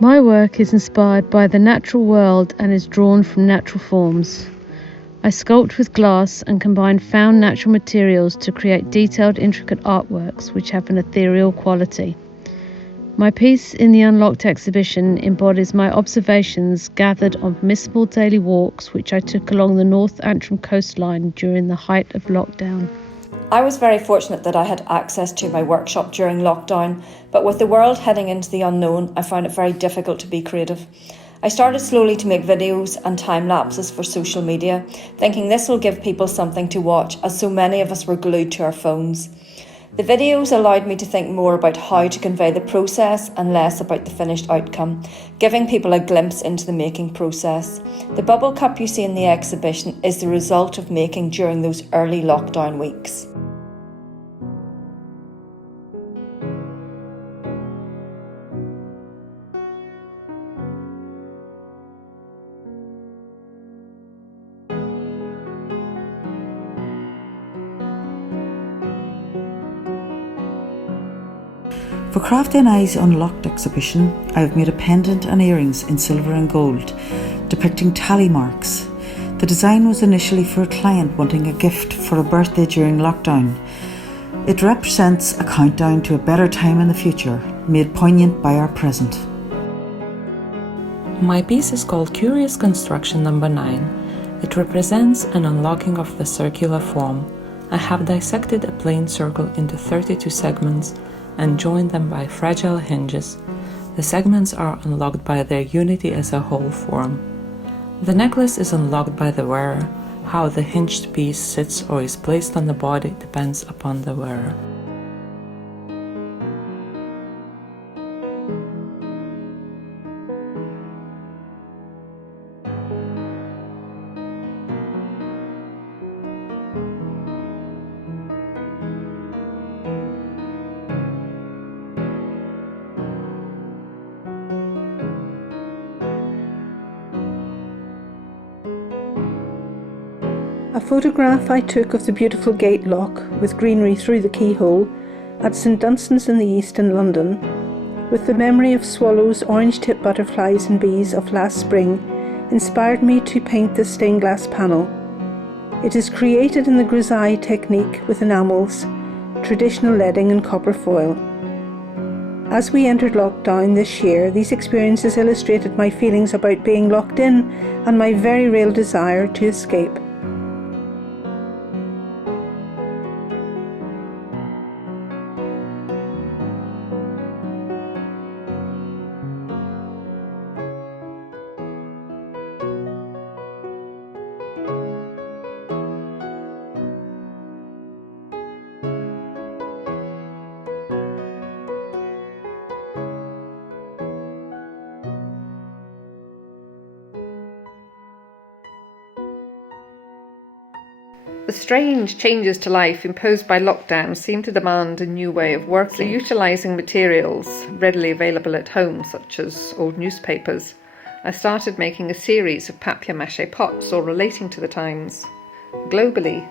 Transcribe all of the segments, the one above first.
My work is inspired by the natural world and is drawn from natural forms. I sculpt with glass and combine found natural materials to create detailed, intricate artworks which have an ethereal quality. My piece in the Unlocked exhibition embodies my observations gathered on permissible daily walks which I took along the North Antrim coastline during the height of lockdown. I was very fortunate that I had access to my workshop during lockdown, but with the world heading into the unknown, I found it very difficult to be creative. I started slowly to make videos and time lapses for social media, thinking this will give people something to watch as so many of us were glued to our phones. The videos allowed me to think more about how to convey the process and less about the finished outcome, giving people a glimpse into the making process. The bubble cup you see in the exhibition is the result of making during those early lockdown weeks. For Crafty and I's Unlocked exhibition, I have made a pendant and earrings in silver and gold, depicting tally marks. The design was initially for a client wanting a gift for a birthday during lockdown. It represents a countdown to a better time in the future, made poignant by our present. My piece is called Curious Construction Number 9. It represents an unlocking of the circular form. I have dissected a plain circle into 32 segments and joined them by fragile hinges. The segments are unlocked by their unity as a whole form. The necklace is unlocked by the wearer. How the hinged piece sits or is placed on the body depends upon the wearer. A photograph I took of the beautiful gate lock with greenery through the keyhole at St Dunstan's in the east in London, with the memory of swallows, orange-tipped butterflies and bees of last spring, inspired me to paint this stained glass panel. It is created in the grisaille technique with enamels, traditional leading and copper foil. As we entered lockdown this year, these experiences illustrated my feelings about being locked in and my very real desire to escape. The strange changes to life imposed by lockdown seem to demand a new way of working. So utilising materials readily available at home, such as old newspapers, I started making a series of papier-mâché pots, all relating to the times. Globally,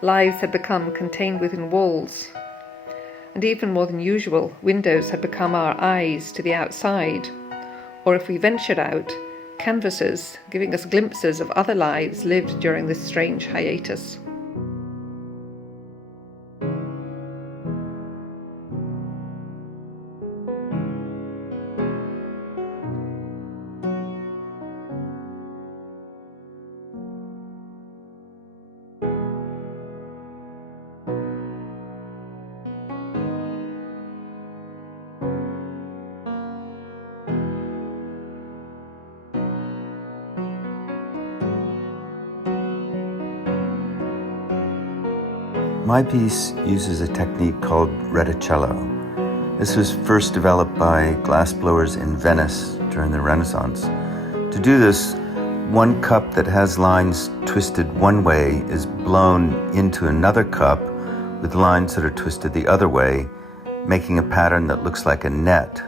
lives had become contained within walls, and even more than usual, windows had become our eyes to the outside, or if we ventured out, canvases giving us glimpses of other lives lived during this strange hiatus. My piece uses a technique called reticello. This was first developed by glassblowers in Venice during the Renaissance. To do this, one cup that has lines twisted one way is blown into another cup with lines that are twisted the other way, making a pattern that looks like a net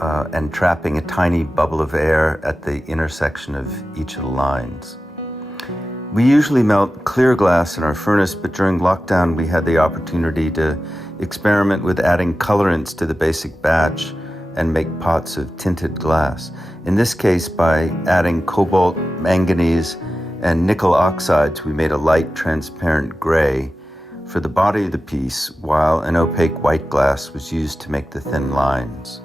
and trapping a tiny bubble of air at the intersection of each of the lines. We usually melt clear glass in our furnace, but during lockdown we had the opportunity to experiment with adding colorants to the basic batch and make pots of tinted glass. In this case, by adding cobalt, manganese, and nickel oxides, we made a light transparent gray for the body of the piece, while an opaque white glass was used to make the thin lines.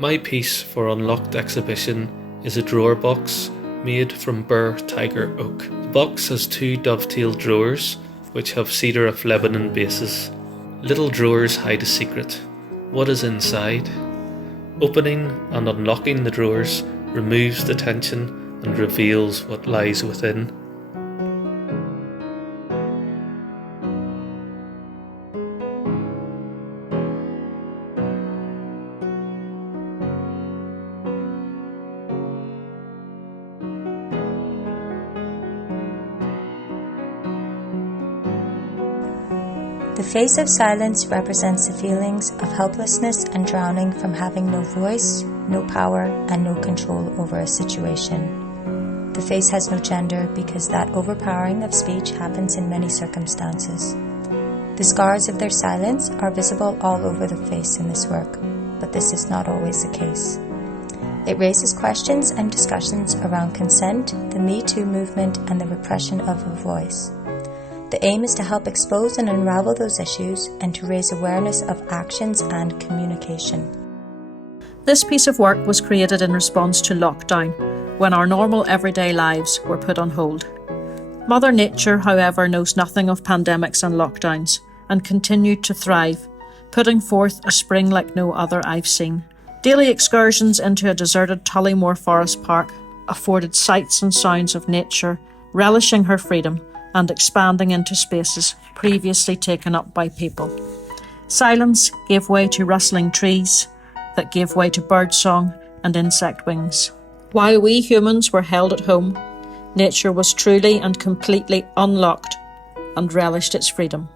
My piece for Unlocked exhibition is a drawer box made from Burr tiger oak. The box has 2 dovetailed drawers which have cedar of Lebanon bases. Little drawers hide a secret. What is inside? Opening and unlocking the drawers removes the tension and reveals what lies within. The face of silence represents the feelings of helplessness and drowning from having no voice, no power, and no control over a situation. The face has no gender because that overpowering of speech happens in many circumstances. The scars of their silence are visible all over the face in this work, but this is not always the case. It raises questions and discussions around consent, the Me Too movement, and the repression of a voice. The aim is to help expose and unravel those issues and to raise awareness of actions and communication. This piece of work was created in response to lockdown, when our normal everyday lives were put on hold. Mother Nature, however, knows nothing of pandemics and lockdowns and continued to thrive, putting forth a spring like no other I've seen. Daily excursions into a deserted Tullymore Forest Park afforded sights and sounds of nature, relishing her freedom and expanding into spaces previously taken up by people. Silence gave way to rustling trees that gave way to birdsong and insect wings. While we humans were held at home, nature was truly and completely unlocked and relished its freedom.